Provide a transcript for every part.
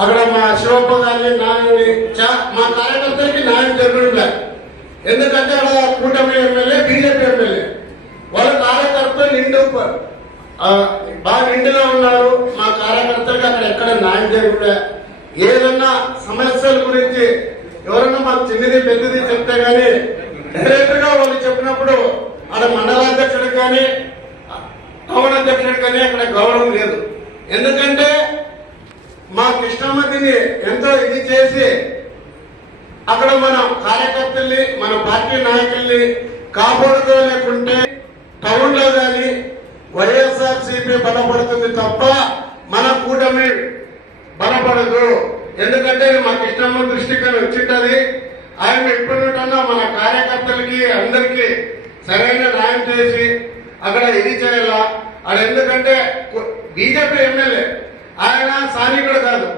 అక్కడ మా శివప్ప గారిని నాయని మా కార్యకర్తలకి న్యాయం జరగడం. ఎందుకంటే అక్కడ కూటమి ఎమ్మెల్యే, బీజేపీ ఎమ్మెల్యే, వాళ్ళ కార్యకర్తలు బాగా నిండుగా ఉన్నారు. మా కార్యకర్తలకి అక్కడ ఎక్కడ న్యాయం జరుగుతా, ఏదన్నా సమస్యల గురించి ఎవరన్నా మాకు చిన్నది పెద్దది చెప్తే గానీ డైరెక్ట్ గా వాళ్ళు చెప్పినప్పుడు అక్కడ మండలాధ్యక్షుడికి కానీ టౌన్ అధ్యక్షుడికి కానీ అక్కడ గౌరవం లేదు. ఎందుకంటే మా కృష్ణమతిని ఎంతో ఇది చేసి అక్కడ మన కార్యకర్తల్ని, మన పార్టీ నాయకుల్ని కాపాడుకోలేకుంటే టౌన్ లో కానీ వైఎస్ఆర్సీపీ బలపడుతుంది తప్ప మన కూటమి బలపడదు. ఎందుకంటే మా కృష్ణమ్మ దృష్టికి వచ్చింటది. ఆయన ఎప్పుడున్నా మన కార్యకర్తలకి అందరికీ సరైన న్యాయం చేసి అక్కడ ఇది చేయాలా. అక్కడ ఎందుకంటే బీజేపీ ఎమ్మెల్యే ఆయన స్థానికుడు కాదు.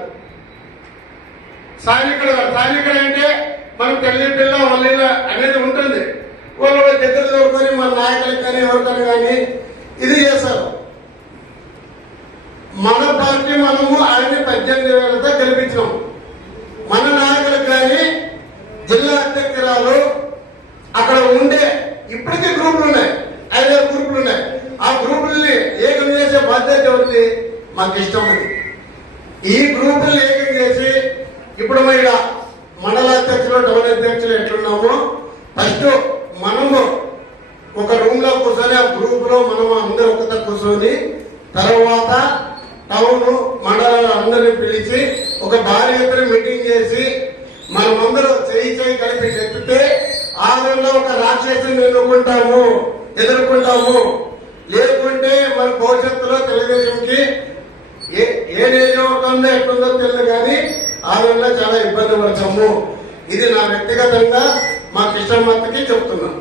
స్థానికుడు అంటే మనం తల్లి పిల్ల వాళ్ళ అనేది ఉంటుంది. వాళ్ళు దగ్గర దొరుకుని మన నాయకులకు కానీ ఎవరికైనా కానీ ఇది చేస్తారు. మన పార్టీ మనము ఆయన్ని 18,000తో గెలిపించినాం. మన నాయకులకు కానీ జిల్లా అధ్యక్షురాలు అక్కడ ఉండే ఇప్పటికీ గ్రూపులు ఉన్నాయి, 5 గ్రూపులు ఉన్నాయి. ఆ గ్రూపుల్ని ఏకం చేసే బాధ్యత ఉంది మాకు ఇష్టం. ఈ గ్రూపుల్ని ఏకం చేసి ఇప్పుడు మరి మండల అధ్యక్షులు, టౌన్ అధ్యక్షులు ఎట్లున్నామో ఫస్ట్ మనము ఒక రూమ్ లో కూర్చొని ఆ గ్రూప్ లో మనం అందరూ ఒకట కూర్చొని తర్వాత టౌన్ మండలాలు అందరినీ పిలిచి ఒక భారీ ఎత్తున మీటింగ్ చేసి మనమందరూ చేయి కలిపి చెప్తే ఆ రోజులో ఒక రాక్షసుని ఎదుర్కొంటాము. లేకుంటే మన భవిష్యత్తులో తెలుగుదేశంకి ఏ నియోజకవర్గంలో ఎట్లుందో తెలియదు కానీ ఆ రోజులో చాలా ఇబ్బంది పడతాము. ఇది నా వ్యక్తిగతంగా మా కృష్ణమతికి చెప్తున్నాను.